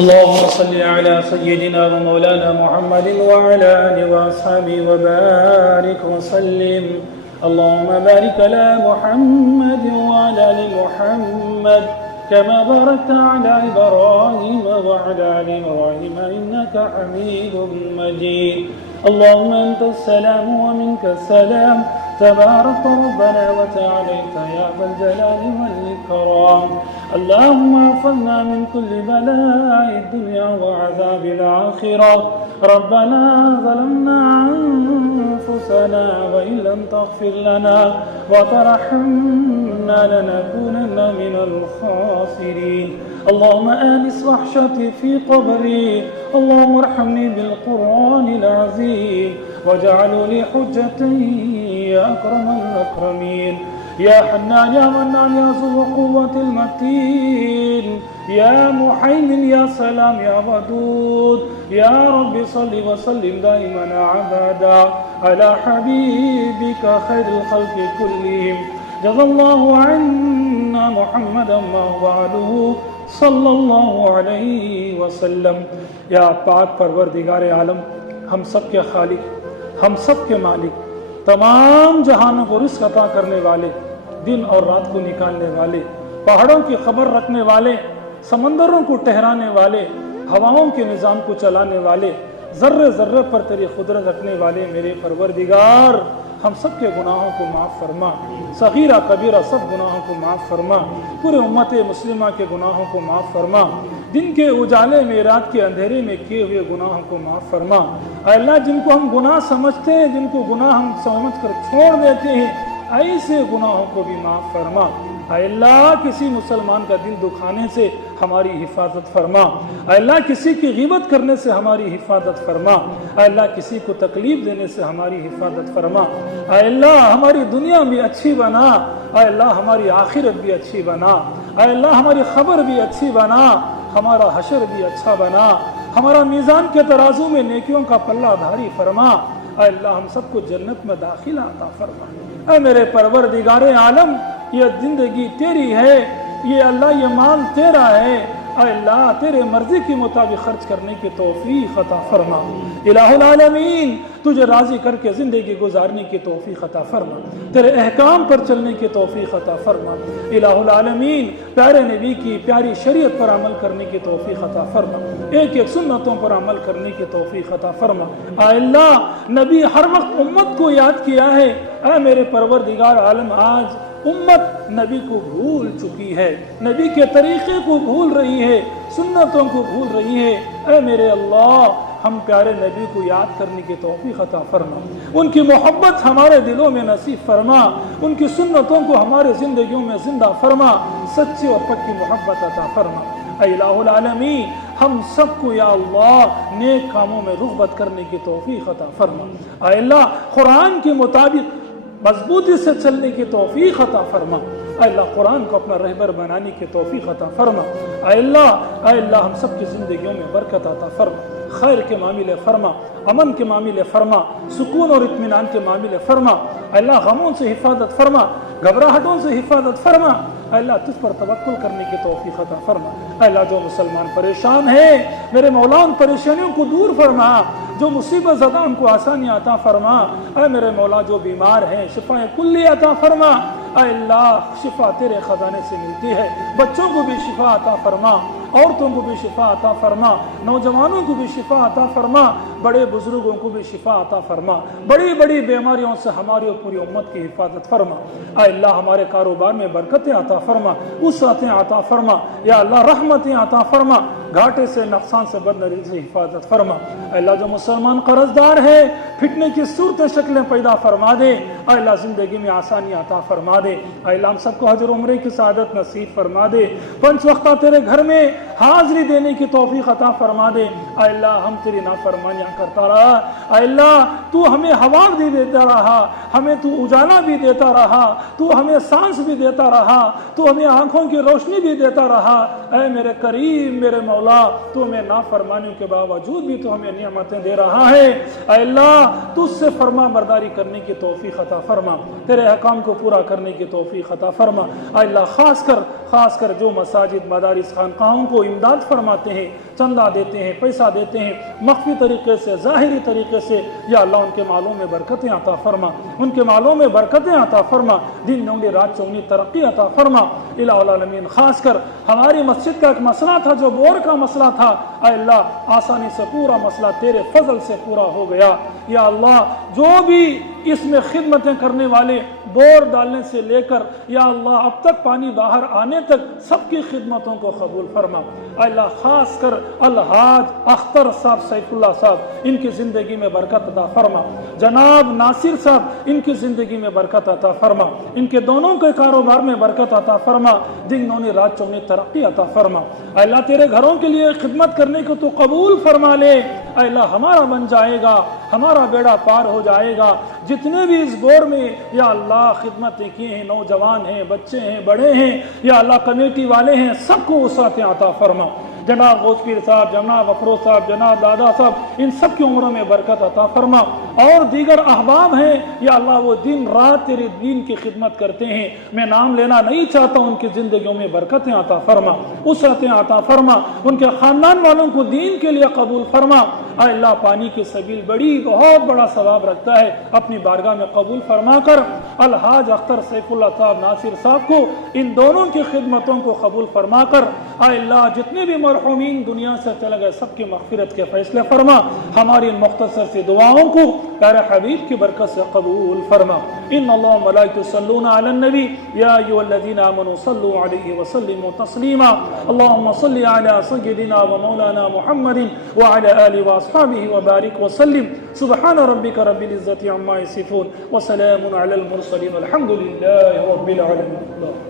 اللهم صل على سيدنا ومولانا محمد وعلى آله وأصحابه وبارك وسلم. اللهم بارك على محمد وعلى آل محمد كما باركت على إبراهيم وعلى آل إبراهيم إنك حميد مجيد. اللهم أنت السلام ومنك السلام تبارك ربنا وتعاليت يا ذا الجلال والإكرام. اللهم احفظنا من كل بلاء الدنيا وعذاب الآخرة. ربنا ظلمنا أنفسنا وإن لم تغفر لنا وترحمنا لنكونن من الخاسرين. اللهم آنس وحشتي في قبري. اللهم ارحمني بالقرآن العظيم واجعله لي حجة يا أكرم الأكرمين. يا حنان يا منان يا ذو القوة المتين يا محيمن يا سلام يا ودود يا رب صل وسلم دائما أبدا على حبيبك خير الخلق كلهم. جزا الله عنا محمدا ما وعده صلی اللہ علیہ وسلم. یا پاک پروردگار عالم، ہم سب کے خالق، ہم سب کے مالک، تمام جہانوں کو رزق عطا کرنے والے، دن اور رات کو نکالنے والے، پہاڑوں کی خبر رکھنے والے، سمندروں کو ٹھہرانے والے، ہواؤں کے نظام کو چلانے والے، ذرے ذرے پر تیری قدرت رکھنے والے میرے پروردگار، ہم سب کے گناہوں کو معاف فرما، صغیرہ کبیرہ سب گناہوں کو معاف فرما، پورے امت مسلمہ کے گناہوں کو معاف فرما، دن کے اجالے میں رات کے اندھیرے میں کیے ہوئے گناہوں کو معاف فرما. اے اللہ، جن کو ہم گناہ سمجھتے ہیں، جن کو گناہ ہم سمجھ کر چھوڑ دیتے ہیں، ایسے گناہوں کو بھی معاف فرما. اے اللہ، کسی مسلمان کا دل دکھانے سے ہماری حفاظت فرما. اے اللہ، کسی کی غیبت کرنے سے ہماری حفاظت فرما. اے اللہ، کسی کو تکلیف دینے سے ہماری حفاظت فرما. اے اللہ، ہماری دنیا بھی اچھی بنا. اے اللہ، ہماری آخرت بھی اچھی بنا. اے اللہ، ہماری خبر بھی اچھی بنا، ہمارا حشر بھی اچھا بنا، ہمارا میزان کے ترازو میں نیکیوں کا پلہ دھاری فرما. اے اللہ، ہم سب کو جنت میں داخلہ عطا فرما. اے میرے پروردگار عالم، یہ زندگی تیری ہے، یہ اللہ یہ مال تیرا ہے. اے اللہ، تیرے مرضی کے مطابق خرچ کرنے کی توفیق عطا فرما. الہ العالمین، تجھے راضی کر کے زندگی گزارنے کی توفیق عطا فرما، تیرے احکام پر چلنے کی توفیق عطا فرما. الہ العالمین، پیارے نبی کی پیاری شریعت پر عمل کرنے کی توفیق عطا فرما، ایک ایک سنتوں پر عمل کرنے کی توفیق عطا فرما. اے اللہ، نبی ہر وقت امت کو یاد کیا ہے. اے میرے پروردگار عالم، آج امت نبی کو بھول چکی ہے، نبی کے طریقے کو بھول رہی ہے، سنتوں کو بھول رہی ہے. اے میرے اللہ، ہم پیارے نبی کو یاد کرنے کی توفیق عطا فرما، ان کی محبت ہمارے دلوں میں نصیب فرما، ان کی سنتوں کو ہمارے زندگیوں میں زندہ فرما، سچی اور پکی محبت عطا فرما. اے الہ العالمین، ہم سب کو یا اللہ نیک کاموں میں رغبت کرنے کی توفیق عطا فرما. اے اللہ، قرآن کے مطابق مضبوطی سے چلنے کی توفیق عطا فرما. اے اللہ، قرآن کو اپنا رہبر بنانے کی توفیق عطا فرما. اے اللہ، ہم سب کی زندگیوں میں برکت عطا فرما، خیر کے معاملے فرما، امن کے معاملے فرما، سکون اور اطمینان کے معاملے فرما. اے اللہ، غموں سے حفاظت فرما، گھبراہٹوں سے حفاظت فرما. اے اللہ، تجھ پر توکل کرنے کی توفیق عطا فرما. اے اللہ، جو مسلمان پریشان ہیں میرے مولا، ان پریشانیوں کو دور فرما، جو مصیبت زدہ ان کو آسانی عطا فرما. اے میرے مولا، جو بیمار ہیں شفا کلی عطا فرما. اے اللہ، شفا تیرے خزانے سے ملتی ہے، بچوں کو بھی شفا عطا فرما، عورتوں کو بھی شفا عطا فرما، نوجوانوں کو بھی شفا عطا فرما، بڑے بزرگوں کو بھی شفا عطا فرما. بڑی بڑی بیماریوں سے ہماری اور پوری امت کی حفاظت فرما. اے اللہ، ہمارے کاروبار میں برکتیں عطا فرما، وسعتیں عطا فرما. یا اللہ، رحمتیں عطا فرما، گھاٹے سے نقصان سے بدنصیبی سے حفاظت فرما. اے اللہ، جو مسلمان قرض دار ہے پھٹنے کی صورتیں شکلیں پیدا فرما دے. اے اللہ، زندگی میں آسانی عطا فرما دے. اے اللہ، ہم سب کو حج اور عمرے کی سعادت نصیب فرما دے. 5 وقتہ تیرے گھر میں حاضری دینے کی توفیق عطا فرما دے. اے اللہ، ہم تیری نافرمانیاں کرتا رہا. اے اللہ، تو ہمیں ہوا بھی دیتا رہا، ہمیں تو اجالا بھی دیتا رہا، تو ہمیں سانس بھی دیتا رہا، تو ہمیں آنکھوں کی روشنی بھی دیتا رہا. اے میرے کریم، میرے مولا، تو ہمیں نافرمانیوں کے باوجود بھی تو ہمیں نعمتیں دے رہا ہے. اے اللہ، تو اس سے فرما برداری کرنے کی توفیق عطا فرما، تیرے احکام کو پورا کرنے کی توفیق عطا فرما. اے اللہ، خاص کر جو مساجد، مدارس، خانقاہوں کو امداد فرماتے ہیں، چندہ دیتے ہیں، پیسہ دیتے ہیں، مخفی طریقے سے، ظاہری طریقے سے، یا اللہ ان کے مالوں میں برکتیں عطا فرما، ان کے مالوں میں برکتیں عطا فرما، دن دگنی رات چوگنی ترقی عطا فرما۔ الہ العالمین، خاص کر ہماری مسجد کا ایک مسئلہ تھا جو بور کا مسئلہ تھا، اے اللہ آسانی سے پورا مسئلہ تیرے فضل سے پورا ہو گیا۔ یا اللہ جو بھی اس میں خدمتیں کرنے والے، بور ڈالنے سے لے کر یا اللہ اب تک پانی باہر آنے تک، سب کی خدمتوں کو قبول فرما۔ اے اللہ خاص کر الحاج اختر صاحب سیف اللہ صاحب، ان کی زندگی میں برکت عطا فرما۔ جناب ناصر صاحب، ان کی زندگی میں برکت عطا فرما، ان کے دونوں کے کاروبار میں برکت عطا فرما، دن دگنی رات چوگنی ترقی عطا فرما۔ اے اللہ تیرے گھروں کے لیے خدمت کرنے کو تو قبول فرما لے۔ اے اللہ ہمارا بن جائے گا، ہمارا بیڑا پار ہو جائے گا۔ جتنے بھی اس بور میں یا اللہ خدمتیں کی ہیں، نوجوان ہیں، بچے ہیں، بڑے ہیں، یا اللہ کمیٹی والے ہیں، سب کو وسعت عطا فرما۔ جناب غوث پیر صاحب، جناب افروز صاحب، جناب دادا صاحب، ان سب کی عمروں میں برکت عطا فرما۔ اور دیگر احباب ہیں یا اللہ وہ دن رات تیرے دین کی خدمت کرتے ہیں، میں نام لینا نہیں چاہتا، ان کی زندگیوں میں برکتیں عطا فرما، وسعتیں عطا فرما، ان کے خاندان والوں کو دین کے لیے قبول فرما۔ اے اللہ پانی کی سبیل بڑی بہت بڑا ثواب رکھتا ہے، اپنی بارگاہ میں قبول فرما کر الحاج اختر سیف اللہ صاحب ناصر صاحب کو، ان دونوں کی خدمتوں کو قبول فرما کر اے اللہ جتنے بھی مرحومین دنیا سے چلے گئے سب کی مغفرت کے فیصلے فرما، ہماری ان مختصر سی دعاؤں کو پیارے حبیب کی برکت سے قبول فرما۔ ان اللہ و ملائکۃ یصلون علی النبی یا ایھا الذین آمنوا صلوا علیہ وسلموا تسلیما۔ اللهم صل علی سیدنا و مولانا محمد وعلى آلہ واصحابہ وبارک وسلم۔ سبحان ربک رب العزة عما یصفون وسلام علی المرسلین والحمد للہ رب العالمین۔